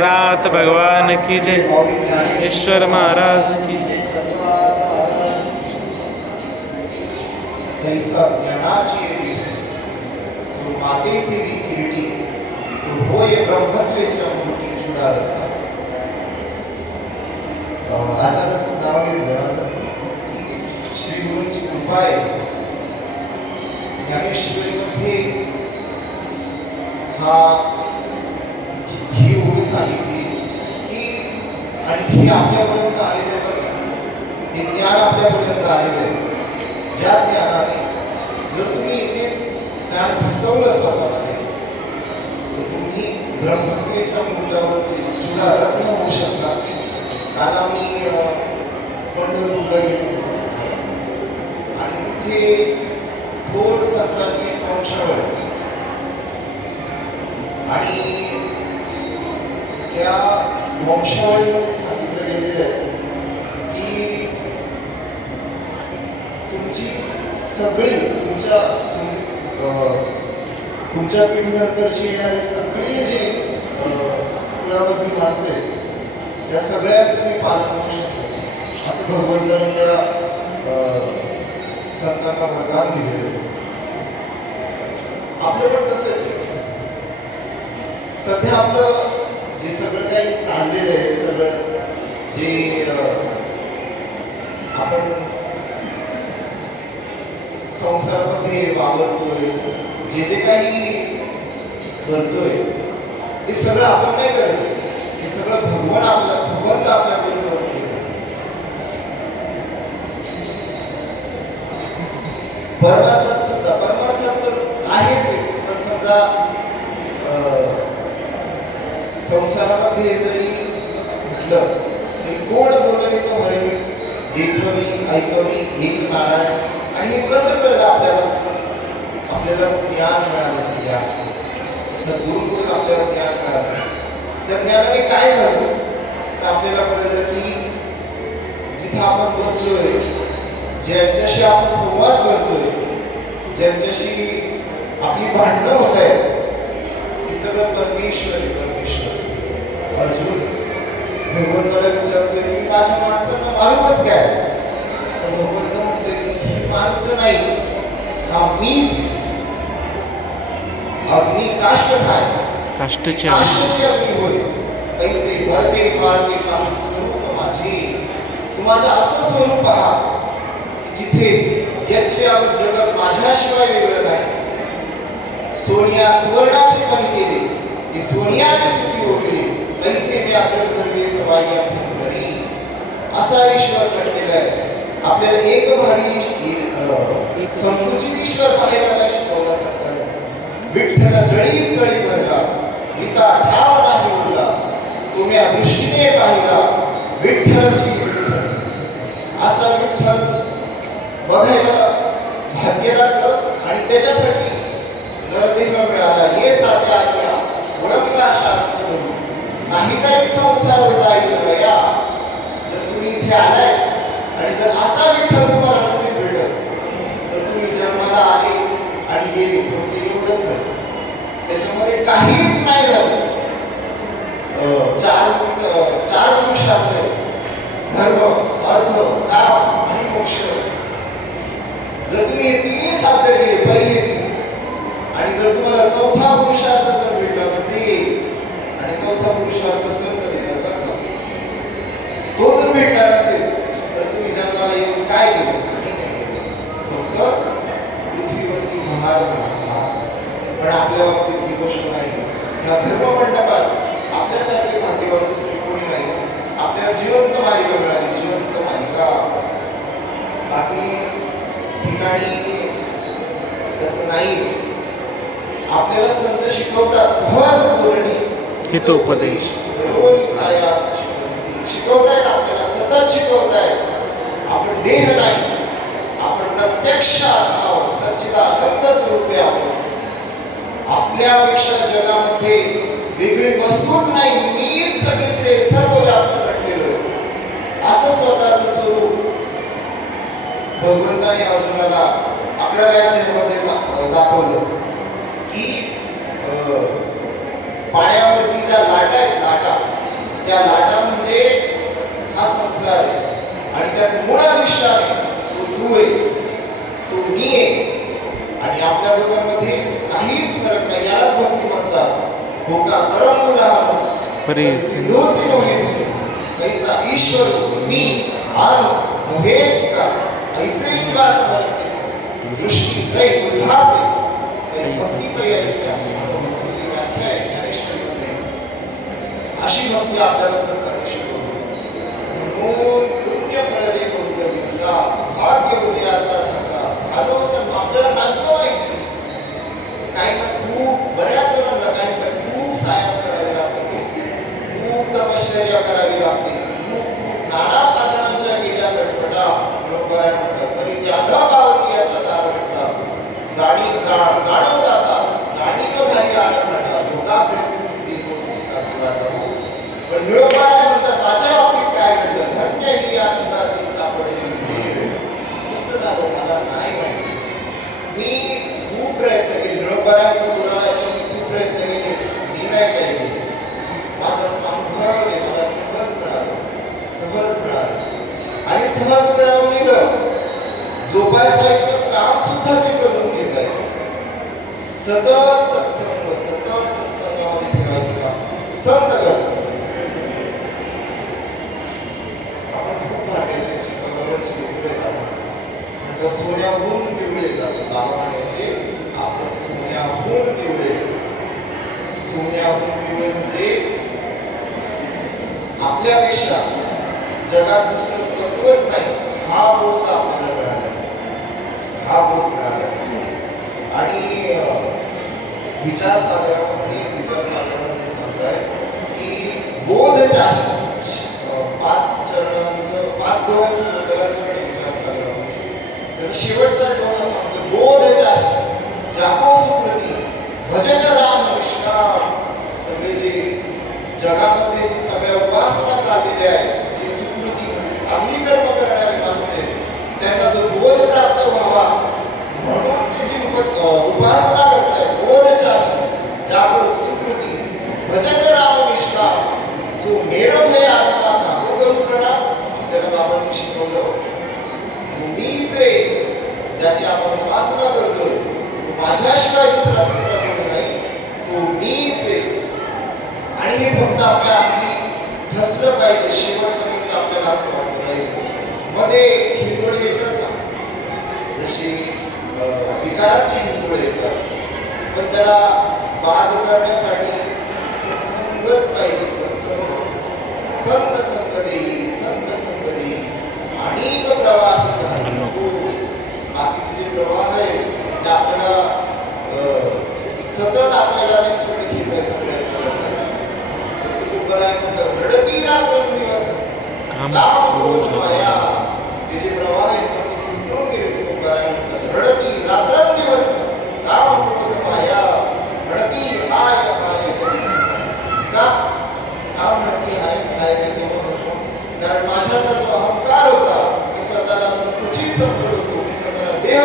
रात भगवान की जय। ईश्वर महाराज की तैसा ज्ञानाची तो श्री गुरूंची कृपा आहे ज्ञानेश्वरीमध्ये मध्ये ही भूमी सांगितली की आणि हे आपल्यापर्यंत आलेलं आहे हे ज्ञान आपल्यापर्यंत आलेलं आहे. ज्या ज्ञानाने जर तुम्ही इथे ज्ञान फसवलं स्वतःमध्ये तर तुम्ही ब्रह्मत्वेच्या मुद्द्यावरचे जुना रत्न होऊ शकता. काल आम्ही पंढरपूरला गेलो आणि तिथे थोर संतांची वंशावळ आहे. आणि त्या वंशावळीमध्ये सांगितलं गेलेलं आहे की तुमची सगळी तुमच्या तुमच्या पिढीनंतरची येणारी सगळी जे अं, कुळावरती माणसं आहेत त्या सगळ्याच मी पालन करू शकतो. असं भगवंताने त्या अं, संतांना वरदान दिलेलं आपलं पण तसंच आहे. सध्या आपलं जे सगळं काही चाललेलं आहे सगळं जे आपण संसारामध्ये वावरतोय जे जे काही करतोय ते सगळं आपण नाही करत हे सगळं भगवान आपल्या भगवंत आपल्याकडून करतोय. परमार्थात सुद्धा परमार्थात तर आहेच आहे पण समजा संसारामध्ये जरी म्हटलं तरी कोण बोलवितो हरिणी देखवी ऐकवी एक नारायण. आणि हे कसं कळलं आपल्याला? आपल्याला ज्ञान मिळालं ज्ञान. सद्गुरूकडून आपल्याला ज्ञान मिळालं. त्या ज्ञानाने काय झालं? तर आपल्याला कळलं की जिथं आपण बसलोय ज्यांच्याशी आपण संवाद करतोय ज्यांच्याशी आपली भांडणं होत आहेत हे सगळं परमेश्वर आहे परमेश्वर. अर्जुन भगवंताला विचारतोय की माझ्या माणसांना मारू कस काय तर भगवंत म्हणतोय की ही माणसं नाही हा मीच आहे. अग्नी काष्ट काय काष्टची काष्टाची अग्नी होय कैसे भरते पारते माझे स्वरूप माझे तू माझं असं स्वरूप पहा जिथे जिथे यज्ञ जगत माझ्याशिवाय वेगळं नाही सोनिया सुवर्णाचे बनी केले सोनियाचे सुखी हो गेले कैसे मी जगधर्मी सवाई असा ईश्वर घडलेला आहे आपल्याला एक भावी संकुचित ईश्वर पाहायला काय शिकवला सरकार विठ्ठल जळी स्थळी भरला. गीता ठाव नाही उरला तुम्ही अदृष्टीने पाहिला. विठ्ठलची विठ्ठल. असा विठ्ठल बघायला भाग्य लागलं आणि त्याच्यासाठी नरदेव मिळाला. ये साध्या आज्ञा. ओळखता शांत नाहीतरी संसार जाईल या. जर तुम्ही इथे आलाय आणि जर असा विठ्ठल तुम्हाला नसेल भेटत तर तुम्ही जन्माला आले आणि गेले फक्त एवढंच झालं. त्याच्यामध्ये काहीच नाही झालं. अं, चार चार पुरुषार्थ धर्म अर्थ काम आणि मोक्ष. जर तुम्ही हे तिन्ही साध्य केले पहिले आणि जर तुम्हाला चौथा पुरुषार्थ आणि चौथा पुरुषार्थ संत देणार बरं का तो जर भेटणार असेल तर तुम्ही जन्माला येऊन काय केलं? काही केलं? फक्त पृथ्वीवरती महार झाला पण आपल्या बाबतीत ती गोष्ट नाही. ह्या धर्ममंडपात आपल्यासारखे भाग्यवान दुसरे कोणी नाही. आपल्याला जिवंत मालिका मिळाली जिवंत मालिका. बाकी ठिकाणी तसं नाही. आपल्याला संत शिकवतात सहज बोलणी हितोपदेश. शिकवतायत आपल्याला सतत शिकवतायत आपण देह नाही आपण प्रत्यक्ष आहोत सच्चिदानंद स्वरूपी आहोत आपल्यापेक्षा जगामध्ये वेगळी वस्तूच नाही मी सगळीकडे सर्व व्याप्त घडलेलो असं स्वतःच स्वरूप भगवंताने अर्जुनाला अकराव्या अध्यायामध्ये दाखवलं की अं, पाण्यावरती ज्या लाटा आहेत लाटा. त्या लाटा म्हणजे हा संसार आहे. आणि त्याचं मूळ अधिष्ठान आहे तो तू आहेस. तो मी आहे. आणि आपल्या दोघांमध्ये काहीच फरक नाही. यालाच भक्ती म्हणतात. हो का तरंगू लहान कैसा ईश्वर मी आनो मोहेच का ऐसे वास वरसे दृष्टी जय उल्हासे. भक्ती पै अशी भक्ती आपल्याला शिकवतो म्हणून पुण्य प्रदे भाग्य उदयाचा झालो आपल्याला ना बऱ्याच जणांना खूप सायास करावे लागते खूप तपश्चर्या करावी लागते सतत सत्संग सतत सत्संगामध्ये ठेवायचं काम संत आपण खूप भाग्याचे शिकवण्याची लेकरं आहेत सोन्याहून पिवळे येतात लावण्याचे म्हणायचे आपण सोन्याहून पिवळे सोन्याहून पिवळे म्हणजे आपल्यापेक्षा जगात दुसरं तत्वच नाही. हा बोध आपल्याला मिळाला. हा बोध मिळाला. आणि विचारसागरामध्ये विचारसागरामध्ये विचार सांगताय की बोध चाही अं, पाच चरणांचं पाच दोघांचं विचारसागरामध्ये त्याचा शेवटचा दोन असा म्हणतो बोध चाही जागो सुकृती भजन राम निष्काम सगळे जे जगामध्ये जी सगळ्या उपासना चाललेल्या आहेत जे सुकृती म्हणजे चांगली कर्म करणारी माणसं आहेत त्यांना जो बोध प्राप्त व्हावा म्हणून ते जी उप- अं, उपासना करताय बोध चाही जागो सुकृती भजन राम निष्काम जो निरमय आत्मा नामो गरुडा त्याला बाबांनी शिकवलं तुम्हीचे ज्याची आपण उपासना करतोय तो माझ्याशिवाय दुसरा तिसरा कोणी नाही तो मीच आहे आणि हे फक्त आपल्या अगदी ठसलं पाहिजे शेवटपर्यंत आपल्याला असं वाटलं पाहिजे मध्ये हिंदोळे येतात ना जशी अं, विकाराची हिंदोळे येतात. पण त्याला बाद करण्यासाठी सत्संगच पाहिजे सत्संग. संत संत संत संत देई. अनेक प्रवाही. बाकीचे जे प्रवाह आहेत ते आपल्याला सतत आपल्याला त्यांच्याकडे खेचायचा प्रयत्न करतात. रडती काम करू क्रोध माया हे जे प्रवाह आहेत ना, ते कुंटून गेले तुकोबराय म्हणतात रडती रात्रंदिवस काम क्रोध माया रडती हाय हाय का का म्हणती हाय हाय तेव्हा म्हणतो कारण माझ्यातला जो अहंकार होता मी स्वतःला संकुचित देह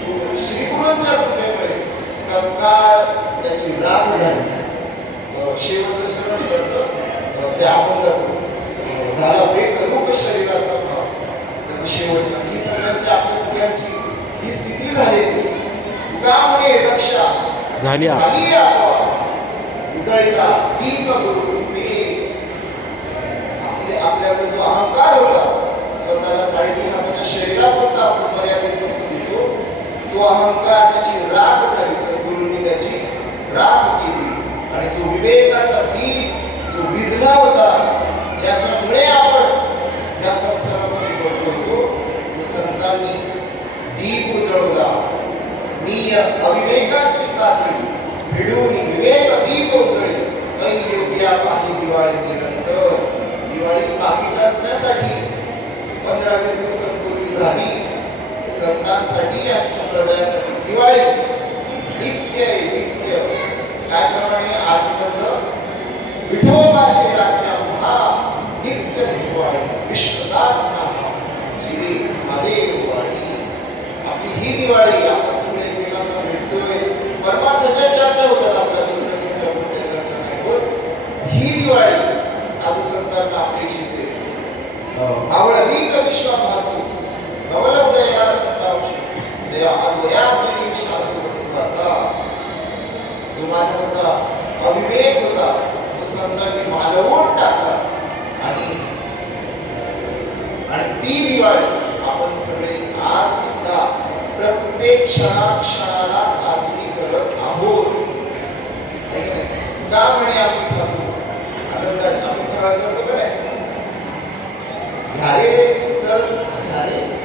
तो श्रीगुरूंच्या कृपेमुळे त्याची राग झाली शेवटचं चरण त्याचं त्या अभंगाचं अं, वेग बेकरूप शरीराचा भाव त्याचं शेवटचं ही सगळ्यांची आपल्या सगळ्यांची ही स्थिती झालेली तुका म्हणे रक्षा झाली आ- झाली आपोआप. आपले आपल्याकडे जो अहंकार होता ಅವಳ ಅನೇಕ ವಿಶ್ವಾಭಾಸಿ ಅವಳ ಉದಯ ಅದು ಯಾಚನೆ विषाद होता जो माझ्या होता अविवेक होता तो संतांनी मालवून टाकला आणि आणि ती दिवाळी आपण सगळे आज सुद्धा प्रत्येक क्षणा क्षणाला साजरी करत आहोत का म्हणे आपण खातो आनंदाची आपण फराळ करतो का अरे चल अरे.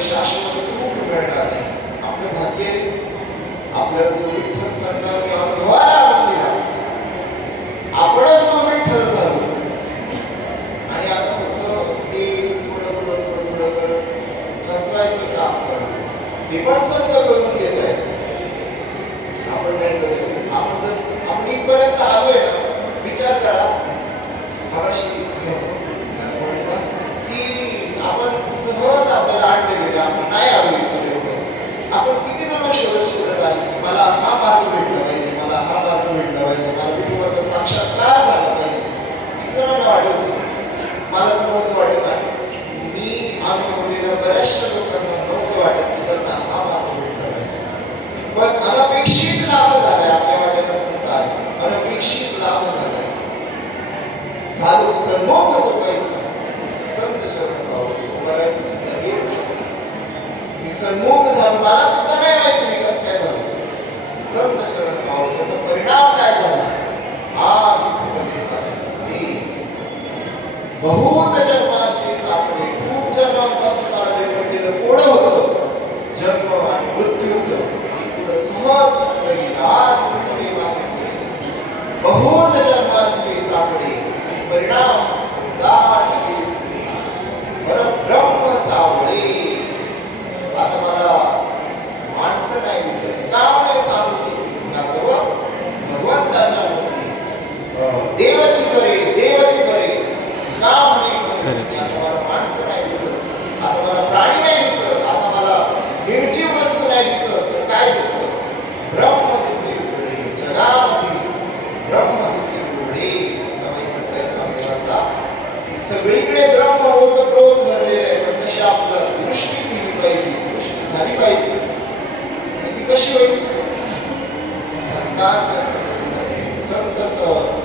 বিশ্বাস diálogo são outra doença. Santa Jehová, बऱ्याच सुद्धा हेच मी सन्मुख झालो मला सुद्धा नाही माहिती मी कसं काय झालं संत चरण पाहून त्याचा परिणाम काय झाला आज मी बहुत जग सगळीकडे ब्रह्म होत प्रवत भरलेलं आहे. पण तशी आपल्याला दृष्टी दिली पाहिजे. दृष्टी झाली पाहिजे. ती कशी होईल? संतांच्या संत संत.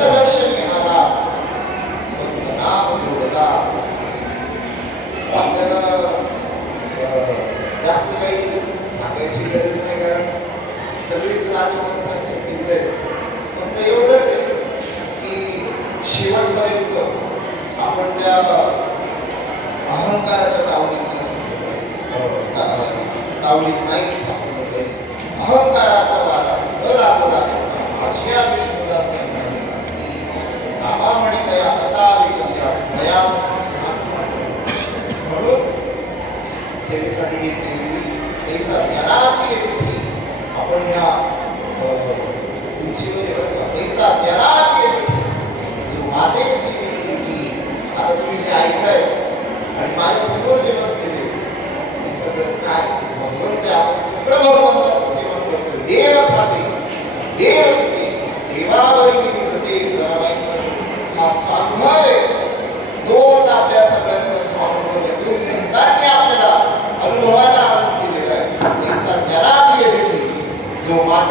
दर्शन या हो, हो. ऐसा जराश जो आदेश की आता तुम्ही जे ऐकताय आणि माझ्यासमोर जे बसलेले ते सगळं काय? भगवंत आपण सगळं भगवंताचं सेवन करतो देव खाते देव देते देवावर गेली जाते जराबाईंचा हा स्वानुभव आहे तोच आपल्या सगळ्यांना Toma